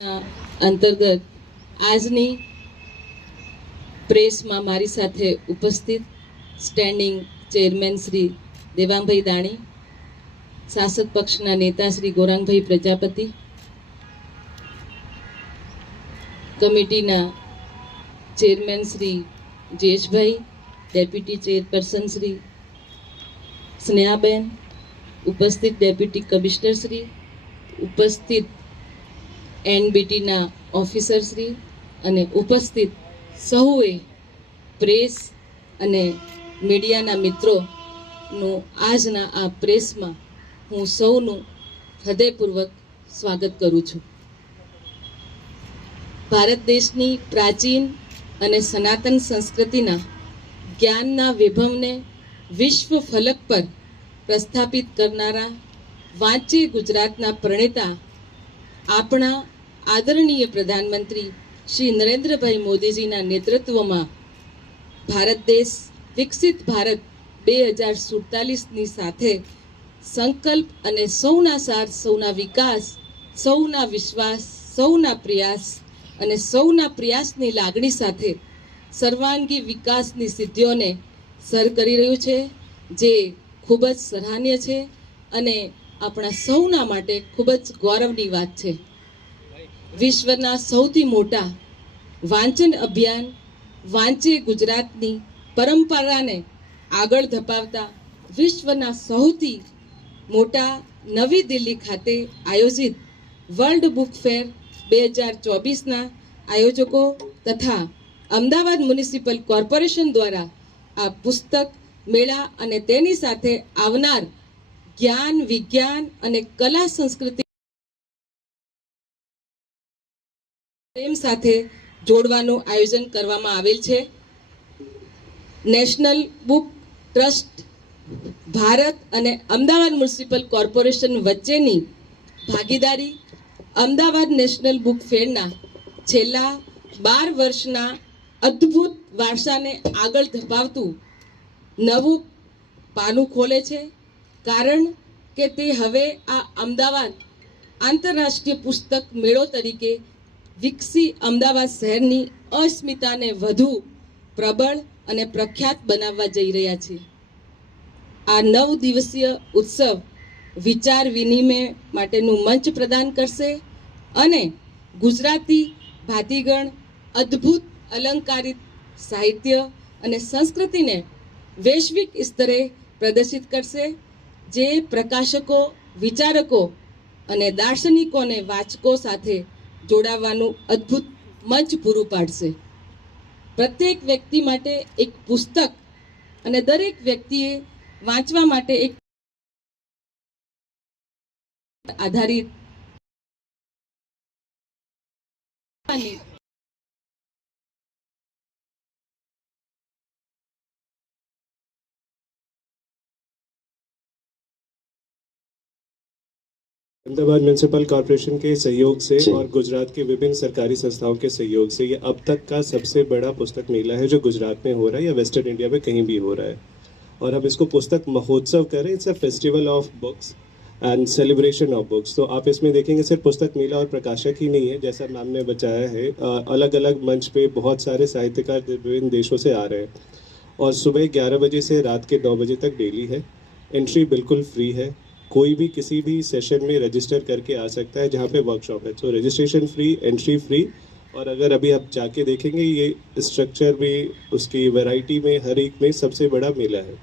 અંતર્ગત આજની પ્રેસમાં મારી સાથે ઉપસ્થિત સ્ટેન્ડિંગ ચેરમેન શ્રી દેવાંગભાઈ દાણી, શાસક પક્ષના નેતા શ્રી ગોરાંગભાઈ પ્રજાપતિ, કમિટીના chairman Shri Jayeshbhai, deputy chairperson Shri Snehaben, ઉપસ્થિત ડેપ્યુટી કમિશનર શ્રી, ઉપસ્થિત એનબીટીના ઓફિસર શ્રી અને ઉપસ્થિત સૌએ પ્રેસ અને મીડિયાના મિત્રોનું આજના આ પ્રેસમાં હું સૌનું હૃદયપૂર્વક સ્વાગત કરું છું. ભારત દેશની પ્રાચીન અને સનાતન સંસ્કૃતિના જ્ઞાનના વિભવને વિશ્વ ફલક પર પ્રસ્થાપિત કરનારા વાંચે ગુજરાતના પ્રણેતા આપણા આદરણીય પ્રધાનમંત્રી શ્રી નરેન્દ્રભાઈ મોદીજીના નેતૃત્વમાં ભારત દેશ વિકસિત ભારત 2047ની સાથે સંકલ્પ અને સૌના સાથ, સૌના વિકાસ, સૌના વિશ્વાસ, સૌના પ્રયાસ અને સૌના પ્રયાસની લાગણી સાથે સર્વાંગી વિકાસની સિદ્ધિઓને સર કરી રહ્યું છે, જે ખૂબ જ સરાહનીય છે અને આપણા સૌના માટે ખૂબ જ ગૌરવની વાત છે. વિશ્વના સૌથી મોટા વાંચન અભિયાન વાંચે ગુજરાતની પરંપરાને આગળ ધપાવતા વિશ્વના સૌથી મોટા નવી દિલ્હી ખાતે આયોજિત વર્લ્ડ બુક ફેર 2024ના આયોજકો તથા અમદાવાદ મ્યુનિસિપલ કોર્પોરેશન દ્વારા આ પુસ્તક મેળા અને તેની સાથે આવનાર જ્ઞાન, વિજ્ઞાન અને કલા સંસ્કૃતિ પ્રેમ સાથે જોડવાનું આયોજન કરવામાં આવેલ છે. નેશનલ બુક ટ્રસ્ટ ભારત અને અમદાવાદ મ્યુનિસિપલ કોર્પોરેશન વચ્ચેની ભાગીદારી અમદાવાદ નેશનલ બુક ફેરના છેલ્લા 12 વર્ષના અદ્ભુત વારસાને આગળ ધપાવતું નવું પાનું ખોલે છે, કારણ કે તે હવે આ અમદાવાદ આંતરરાષ્ટ્રીય પુસ્તક મેળો તરીકે વિકસી અમદાવાદ શહેરની અસ્મિતાને વધુ પ્રબળ અને પ્રખ્યાત બનાવવા જઈ રહ્યા છે. આ 9 દિવસીય ઉત્સવ વિચાર વિનિમય માટેનું મંચ પ્રદાન કરશે અને ગુજરાતી ભાતીગણ અદ્ભુત અલંકારિત સાહિત્ય અને સંસ્કૃતિને વૈશ્વિક સ્તરે પ્રદર્શિત કરશે, જે પ્રકાશકો, વિચારકો અને દાર્શનિકોને વાચકો સાથે જોડાવાનું અદ્ભુત મંચ પૂરું પાડશે. પ્રત્યેક વ્યક્તિ માટે એક પુસ્તક અને દરેક વ્યક્તિએ વાંચવા માટે એક આધારિત अहमदाबाद म्यूनसिपल कॉरपोरेशन के सहयोग से और गुजरात के विभिन्न सरकारी संस्थाओं के सहयोग से ये अब तक का सबसे बड़ा पुस्तक मेला है जो गुजरात में हो रहा है या वेस्टर्न इंडिया में कहीं भी हो रहा है. और हम इसको पुस्तक महोत्सव करें. It's a festival of books and celebration of books. तो आप इसमें देखेंगे सिर्फ पुस्तक मेला और प्रकाशक ही नहीं है, जैसा मैम ने बताया है. अलग अलग मंच पे बहुत सारे साहित्यकार विभिन्न देशों से आ रहे हैं और सुबह 11 बजे से रात के 9 बजे तक डेली है. एंट्री बिल्कुल फ्री है. कोई भी किसी भी सेशन में रजिस्टर करके आ सकता है जहाँ पे वर्कशॉप है. तो रजिस्ट्रेशन फ्री, एंट्री फ्री. और अगर अभी आप जाके देखेंगे ये स्ट्रक्चर में, उसकी वैरायटी में, हर एक में सबसे बड़ा मेला है.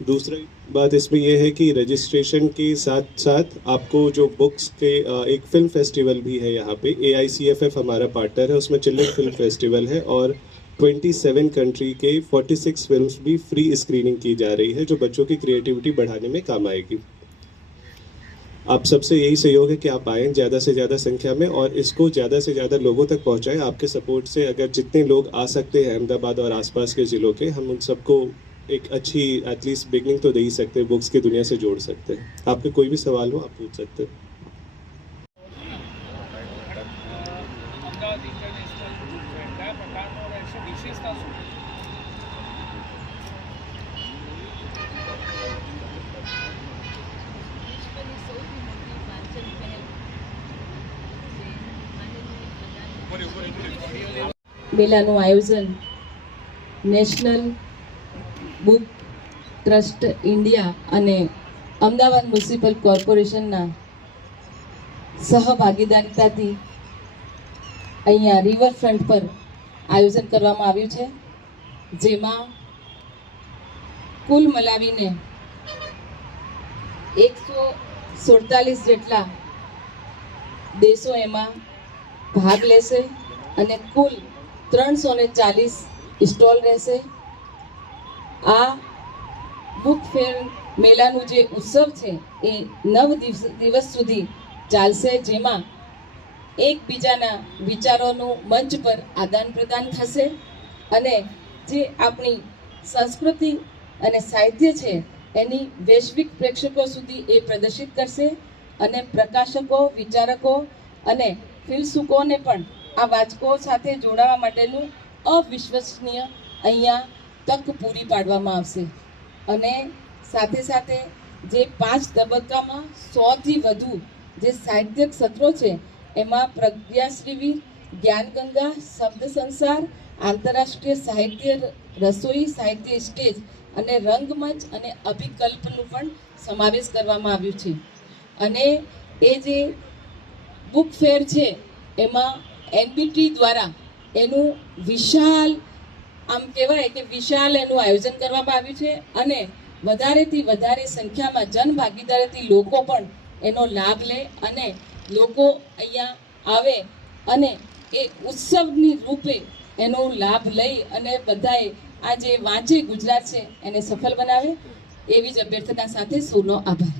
दूसरी बात इसमें यह है कि रजिस्ट्रेशन के साथ साथ आपको जो बुक्स के एक फिल्म फेस्टिवल भी है यहाँ पे. AICFF हमारा पार्टनर है, उसमें चिल्ड्रन फिल्म फेस्टिवल है और 27 कंट्री के 46 फिल्म्स भी फ्री स्क्रीनिंग की जा रही है, जो बच्चों की क्रिएटिविटी बढ़ाने में काम आएगी. आप सबसे यही सहयोग है कि आप आएँ ज़्यादा से ज़्यादा संख्या में और इसको ज़्यादा से ज़्यादा लोगों तक पहुँचाएं. आपके सपोर्ट से अगर जितने लोग आ सकते हैं अहमदाबाद और आसपास के ज़िलों के, हम उन सबको एक अच्छी एटलीस्ट बिगनिंग तो दे ही सकते हैं, बुक्स की दुनिया से जोड़ सकते हैं. आपके कोई भी सवाल हो आप पूछ सकते हैं. મેળાનું આયોજન નેશનલ બુક ટ્રસ્ટ ઇન્ડિયા અને અમદાવાદ મ્યુનિસિપલ કોર્પોરેશનના સહભાગીદારીતાથી અહીંયા રિવરફ્રન્ટ પર આયોજન કરવામાં આવ્યું છે, જેમાં કુલ મલાવીને 147 જેટલા દેશો એમાં ભાગ લેશે અને કુલ 340 સ્ટોલ રહેશે. આ બુક ફેર મેળાનું જે ઉત્સવ છે એ 9 દિવસ સુધી ચાલશે, જેમાં એકબીજાના વિચારોનું મંચ પર આદાન પ્રદાન થશે અને જે આપણી સંસ્કૃતિ અને સાહિત્ય છે એની વૈશ્વિક પ્રેક્ષકો સુધી એ પ્રદર્શિત કરશે અને પ્રકાશકો, વિચારકો અને ફિલસૂફોને પણ આ વાચકો સાથે જોડાવા માટેનું અવિશ્વસનીય અહીંયા તક પૂરી પાડવામાં આવશે. અને સાથે સાથે જે 5 તબક્કામાં 100થી વધુ જે સાહિત્યિક સત્રો છે એમાં પ્રજ્ઞાશ્રીવી, જ્ઞાનગંગા, શબ્દ સંસાર, આંતરરાષ્ટ્રીય સાહિત્ય રસોઈ, સાહિત્ય સ્ટેજ અને રંગમંચ અને અભિકલ્પનું પણ સમાવેશ કરવામાં આવ્યું છે. અને એ જે બુક ફેર છે એમાં એનબીટી દ્વારા એનું વિશાળ, આમ કહેવાય કે વિશાળ એનું આયોજન કરવામાં આવ્યું છે અને વધારેથી વધારે સંખ્યામાં જનભાગીદારીથી લોકો પણ એનો લાભ લે અને લોકો અહીંયા આવે અને એ ઉત્સવની રૂપે એનો લાભ લઈ અને બધાએ આ જે વાંચે ગુજરાત છે એને સફળ બનાવે, એવી જ અભ્યર્થના સાથે સૌનો આભાર.